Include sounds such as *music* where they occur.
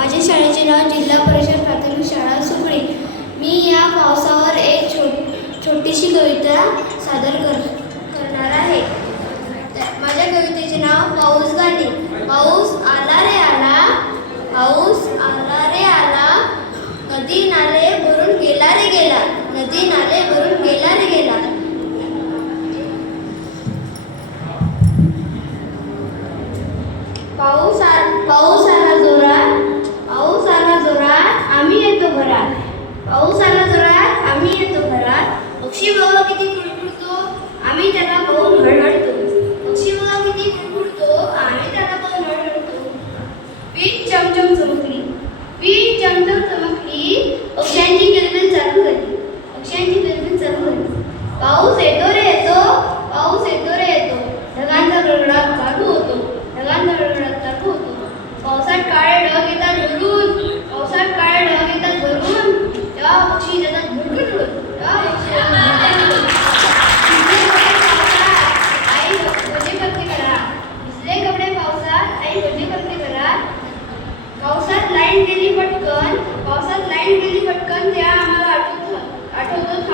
माझ्या शाळेचे नाव जिल्हा परिषद प्राथमिक शाळा सुकळी. मी या पावसावर एक छो छोटीशी कविता सादर कर करणार आहे. त्या- माझ्या कवितेचे नाव पाऊस गाणे. पाऊस आला रे आला पाऊस आला रे आला. नदी नाले भरून गेला रे गेला नदी नाले भरून गेला रे गेला. पाऊस पाऊस पक्षी बघा किती कुडकुडतो आम्ही त्याला पाहून हळहळतो पक्षी बघा किती कुडकुडतो आम्ही त्याला पाहून हळहळतो पीठ चमचम चमकली. पीठ चमचम चमकली. Hallelujah. *laughs*